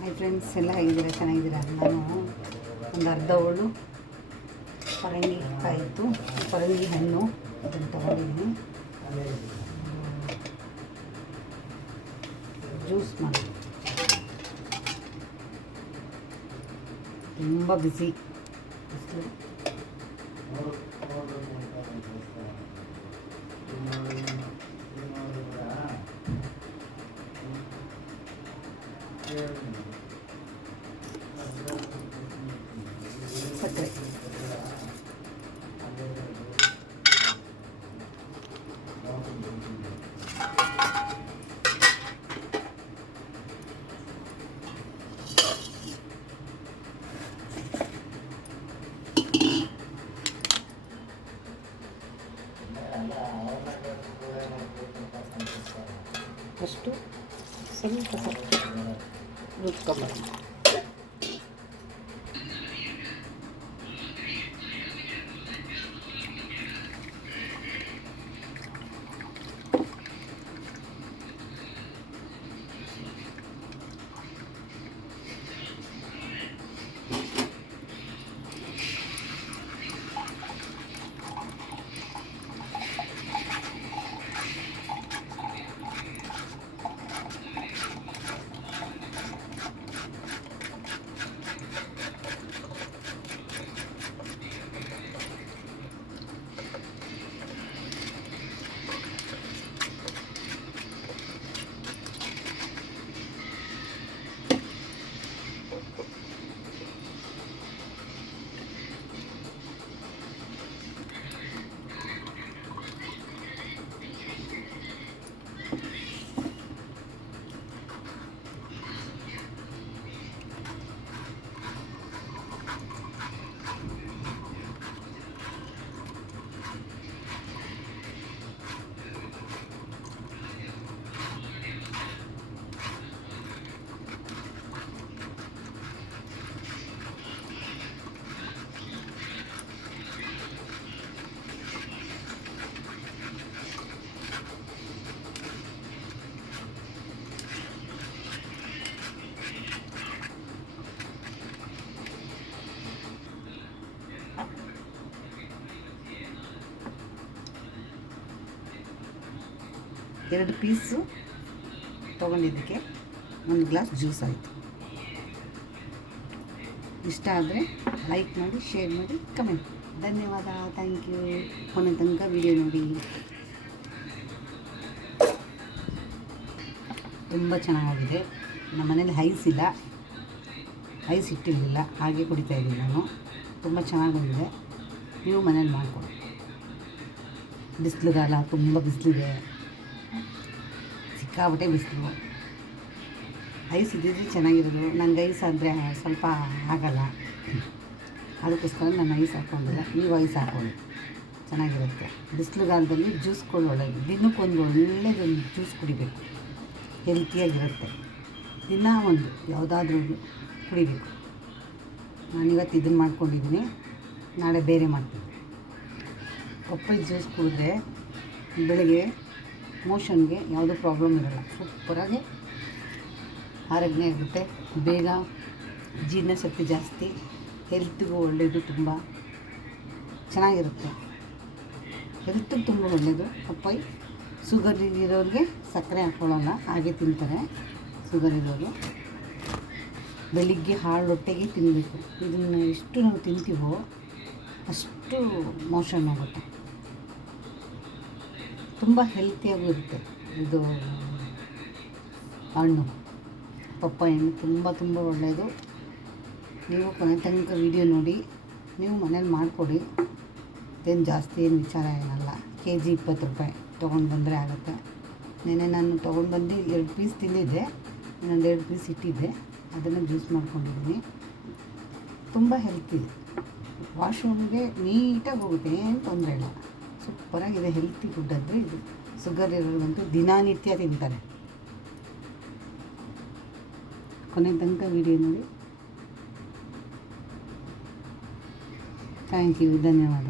Hi friends, ಎಲ್ಲ ಹೇಗಿದ್ದೀರಾ? ಚೆನ್ನಾಗಿದ್ದೀರಾ? ನಾನು ಒಂದು ಅರ್ಧ ಹೋಳು ಪರಂಗಿ ಕಾಯಿತು, ಪರಂಗಿ ಹಣ್ಣು ಅದನ್ನು ತಗೊಂಡಿದ್ದೀನಿ. ಜ್ಯೂಸ್ ಮಾಡಿ ತುಂಬ ಬಿಸಿ ಬಿಸಿಲು. ಸಕ್ಕರೆ ಅಷ್ಟು ಸ್ವಲ್ಪ ರುಬ್ಕೊಂಬಂದು ಎರಡು ಪೀಸು ತೊಗೊಂಡಿದ್ದಕ್ಕೆ ಒಂದು ಗ್ಲಾಸ್ ಜ್ಯೂಸ್ ಆಯಿತು. ಇಷ್ಟ ಆದರೆ ಲೈಕ್ ಮಾಡಿ, ಶೇರ್ ಮಾಡಿ, ಕಮೆಂಟ್. ಧನ್ಯವಾದ, ಥ್ಯಾಂಕ್ ಯು. ಕೊನೆ ತನಕ ವಿಡಿಯೋ ನೋಡಿ. ತುಂಬ ಚೆನ್ನಾಗಿದೆ. ನಮ್ಮ ಮನೇಲಿ ಐಸ್ ಇಲ್ಲ, ಐಸ್ ಇಟ್ಟಿರಲಿಲ್ಲ, ಹಾಗೆ ಕುಡಿತಾಯಿದ್ದೀನಿ ನಾನು. ತುಂಬ ಚೆನ್ನಾಗಿ ಬಂದಿದೆ. ನೀವು ಮನೇಲಿ ಮಾಡಿಕೊಡಿ. ಬಿಸಿಲುಗಾಲ, ತುಂಬ ಬಿಸಿಲಿದೆ, ಸಿಕ್ಕಾಬಿಟ್ಟೆ ಬಿಸಿಲು. ಐಸ್ ಇದ್ದಿದ್ದು ಚೆನ್ನಾಗಿರೋದು. ನನಗೆ ಐಸ್ ಆದರೆ ಸ್ವಲ್ಪ ಆಗಲ್ಲ, ಅದಕ್ಕೋಸ್ಕರ ನಾನು ಐಸ್ ಹಾಕ್ಕೊಂಡಿಲ್ಲ. ನೀವು ಐಸ್ ಹಾಕ್ಕೊಳ್ಳಿ, ಚೆನ್ನಾಗಿರುತ್ತೆ. ಬಿಸಿಲುಗಾಲದಲ್ಲಿ ಜ್ಯೂಸ್ಗಳು ಒಳ್ಳೆಯದು. ದಿನಕ್ಕೊಂದು ಒಳ್ಳೆಯದೊಂದು ಜ್ಯೂಸ್ ಕುಡಿಬೇಕು, ಹೆಲ್ತಿಯಾಗಿರುತ್ತೆ. ದಿನ ಒಂದು ಯಾವುದಾದ್ರೂ ಕುಡಿಬೇಕು. ನಾನಿವತ್ತು ಇದನ್ನು ಮಾಡ್ಕೊಂಡಿದ್ದೀನಿ, ನಾಳೆ ಬೇರೆ ಮಾಡ್ತೀನಿ. ಪಪ್ಪಾಯ ಜ್ಯೂಸ್ ಕುಡಿದ್ರೆ ಬೆಳಗ್ಗೆ ಮೋಷನ್ಗೆ ಯಾವುದೂ ಪ್ರಾಬ್ಲಮ್ ಇರೋಲ್ಲ. ಸೂಪರಾಗಿ ಆರೋಗ್ಯ ಆಗುತ್ತೆ. ಬೇಗ ಜೀರ್ಣಶಕ್ತಿ ಜಾಸ್ತಿ, ಹೆಲ್ತಿಗೂ ಒಳ್ಳೆಯದು, ತುಂಬ ಚೆನ್ನಾಗಿರುತ್ತೆ. ಹೆಲ್ತಿಗೆ ತುಂಬ ಒಳ್ಳೆಯದು ಪಪ್ಪಾಯ. ಶುಗರ್ ಇರೋರಿಗೆ ಸಕ್ಕರೆ ಹಾಕ್ಕೊಳ್ಳೋಲ್ಲ, ಹಾಗೆ ತಿಂತಾರೆ. ಶುಗರ್ ಇರೋರು ಬೆಳಿಗ್ಗೆ ಹಾಳು ಹೊಟ್ಟೆಗೆ ತಿನ್ನಬೇಕು. ಇದನ್ನು ಎಷ್ಟು ನಾವು ತಿಂತೀವೋ ಅಷ್ಟು ಮೋಷನ್ ಆಗುತ್ತೆ. ತುಂಬ ಹೆಲ್ತಿಯಾಗೂ ಇರುತ್ತೆ ಇದು ಹಣ್ಣು. ಪಪ್ಪಾಯ ಹಣ್ಣು ತುಂಬ ಒಳ್ಳೆಯದು. ನೀವು ಕೊನೆ ತನಕ ವಿಡಿಯೋ ನೋಡಿ, ನೀವು ಮನೇಲಿ ಮಾಡಿಕೊಡಿ. ಏನು ಜಾಸ್ತಿ ಏನು ವಿಚಾರ ಏನಲ್ಲ. kg 20 ರೂಪಾಯಿ ತೊಗೊಂಡು ಬಂದರೆ ಆಗುತ್ತೆ. ನೆನ್ನೆ ನಾನು ತೊಗೊಂಡು ಬಂದು 2 ಪೀಸ್ ತಿಂದಿದ್ದೆ, ಇನ್ನೊಂದು 2 ಪೀಸ್ ಇಟ್ಟಿದ್ದೆ, ಅದನ್ನು ಜ್ಯೂಸ್ ಮಾಡ್ಕೊಂಡಿದ್ದೀನಿ. ತುಂಬ ಹೆಲ್ತಿ. ವಾಶ್ರೂಮ್ಗೆ ನೀಟಾಗಿ ಹೋಗುತ್ತೆ, ಏನು ತೊಂದರೆ ಇಲ್ಲ. ಸೂಪರಾಗಿದೆ. ಹೆಲ್ತಿ ಫುಡ್ ಅಂದರೆ ಇದು. ಶುಗರ್ ಇರೋರಿಗಂತೂ ದಿನನಿತ್ಯ ತಿಂತಾರೆ. ಕೊನೆ ತನಕ ವಿಡಿಯೋ ನೋಡಿ. ಥ್ಯಾಂಕ್ ಯು, ಧನ್ಯವಾದ.